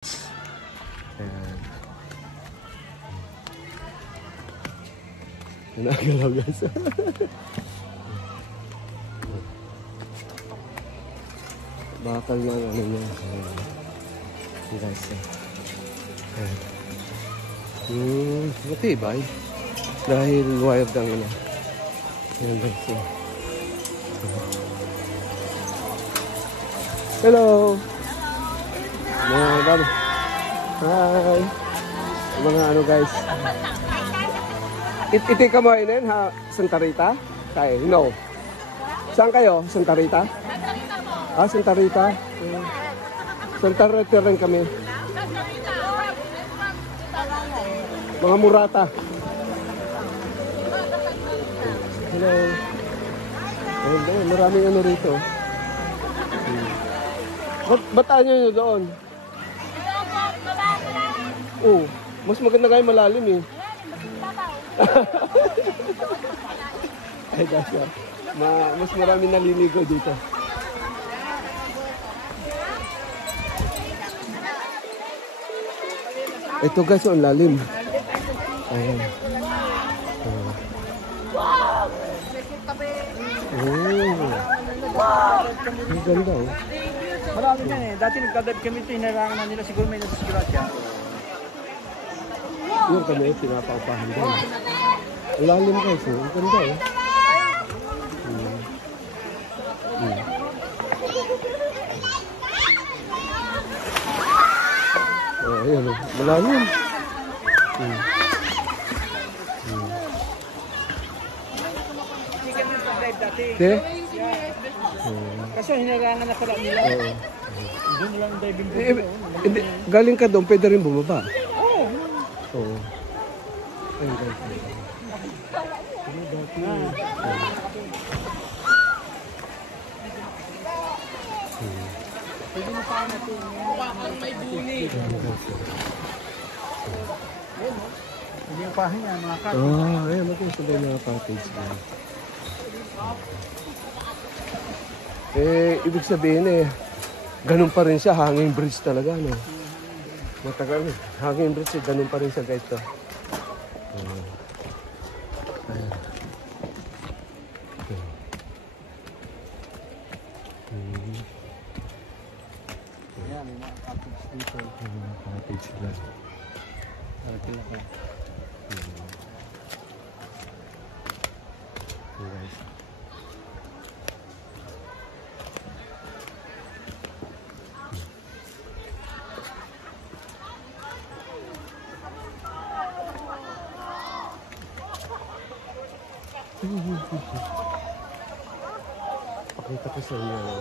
Ayan. Nagalaw guys. Bakal na ano niya. Ayan guys. Ayan. Matibay. Dahil wired ang ano. Ayan guys. Hello! Mga dami. Hi! Mga ano guys. Iti ka mo inin ha? Santa Rita? Kaya, no. Saan kayo? Santa Rita? Ah, Santa Rita. Santa Rita rin kami. Mga Murata. Hello. Ayun, maraming ano rito. Ba't nyo doon? Oh, mas maganda kayo malalim eh. Ay gosh, mas marami naliligo dito. Ito guys, ang lalim. Ayan. Ang ganda oh. Marami yan eh. Dati nagkadad kami ito, hinarangan na nila siguro may nasisgrasya. Yung kami pinapapahan doon. Ang lalim guys oh. Ang ganda oh. Ayan oh. Malalim. Hindi kami nag-drive dati. Te? Kasi hinarangan na pala nila. Doon lang diving board. Galing ka doon, pwede rin bumaba. Oo. Oo. Ayun guys. Pwede mo pa natin. Kapag may buni. Hindi yung pahin yan, mga kat. Ayan, mag-usabay mga package na. Ibig sabihin ganun pa rin siya, hanging bridge talaga, no? Matagal eh. Hanging bridge, ganun pa rin siya, guys, to. Ayan, may mga cottage dito. Mga cottage lang. Malaki-laki. Guys. Pakita ko sa inyo.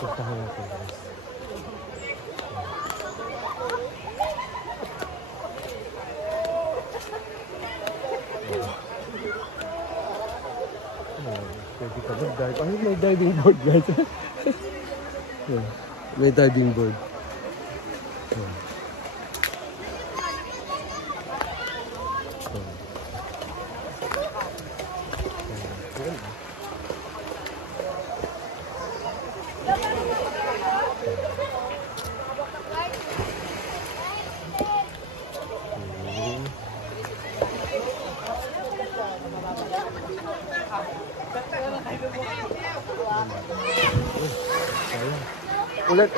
Puntahan natin guys. Pwede ka mag-dive. Ay, may diving board guys. May diving board.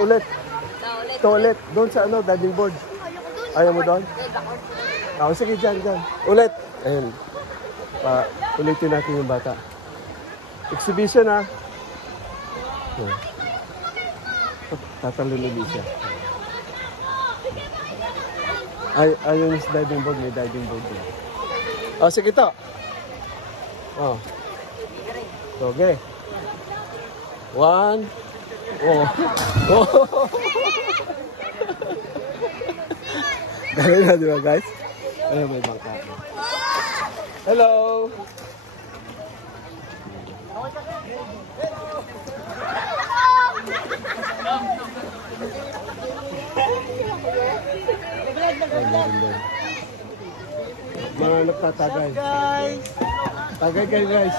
Ulit. Ito ulit. Doon sa ano, diving board. Ayaw mo doon? Sige, dyan. Ulit. Ayun. Ulitin natin yung bata. Exhibition ha. Tatalon ulit siya. Ayun yung diving board. May diving board din. Sige to. Okay. 1. Galing na, di ba guys? Ayun, may bangka. Hello! Mga nagtatagay. Tagay kayo guys.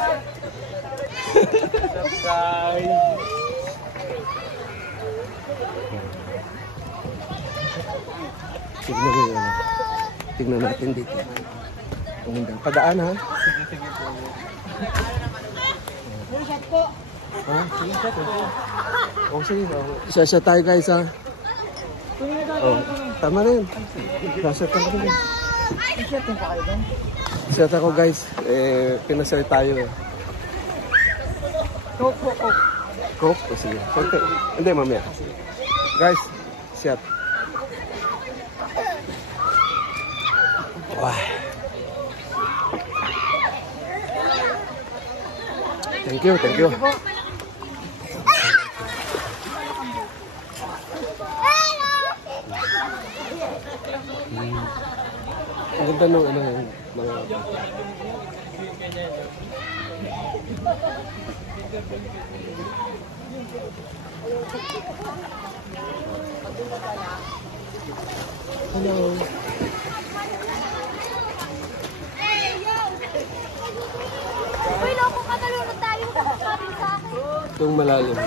What's up guys? tignan mo yun. Tignan natin dito. Ang ganda. Padaan ha? Ha? Oh, sige. Isa-isa tayo guys ha. Oh, tama na yun. Isa-isa tayo guys. Isa-isa ako guys. Pinasal tayo eh. Coke. Coke? O sige. Konti. Hindi, mamaya. Guys, shot. Wow. Thank you, thank you. Ang ganda nung ano yung mga... Hello. Uy, loko ka, nalunod tayo. Sabi sa akin. Itong malalim.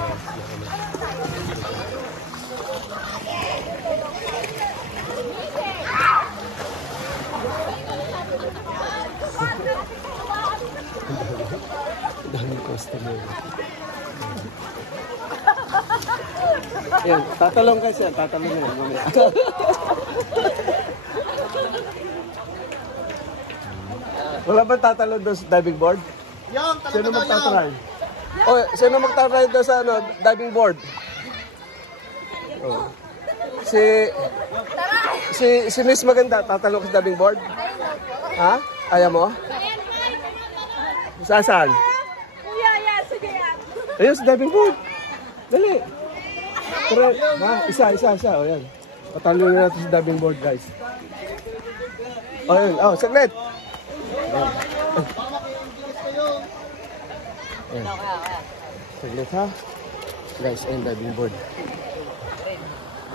Daming customer. Yan, tatalong guys yan. Tatalong yan. Mamaya. Wala ba tatalong doon sa diving board? Sino magtatry? Oh, sino magtatry doon sa ano, diving board? Oh. Si Miss Maganda, tatalong sa diving board? Ha? Ayaw mo? Saan? Kuya, yan. Sige yan. Ayun, sa diving board. Dali. Tara, ha? Isa. O yan. Patalong natin sa diving board, guys. O yun. Oh, saglit. Ayan. Saglit ha. Guys, ayun, diving board.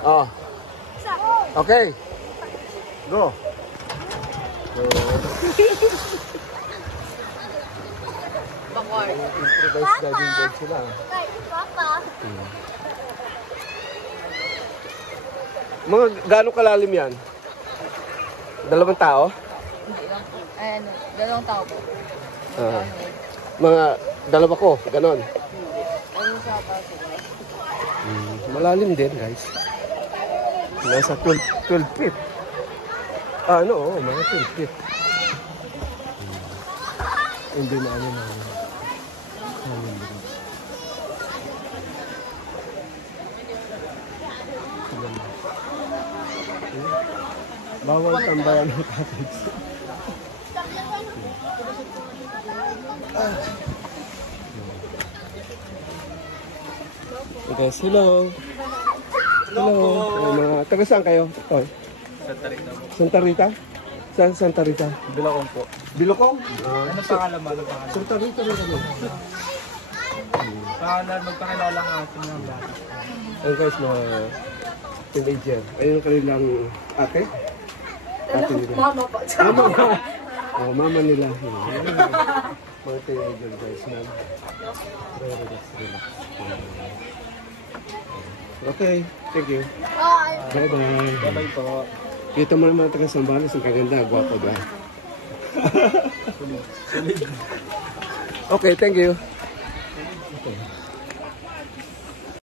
Oh. Okay. Go. Improvise diving board sila. Papa. Mga gaano kalalim yan? 2 tao? Dalawang tao po. Mga 2 ko, ganon. Malalim din guys. Nasa 12 feet. Ano, mga 12 feet. Hindi na ano na. Bawal tambayan ng cottage. Guys, hello. Hello. Taga saan kayo? Oh. Santa Rita po. Santa Rita? Saan Santa Rita? Bilakong po. Bilokong? Ano pangalan mo? Santa Rita rin kami. Magpakilala nga atin ng bata. Ayun guys, mga teenager. Ayun ang kanilang ate. Ate nila. Mama po. Mama. Oh, mama nila. Mga teenager guys. Relax. Okay, thank you. Bye-bye. Bye-bye po. Kita mo naman taga Sambales, ang kaganda, gwapo ba? Okay, thank you.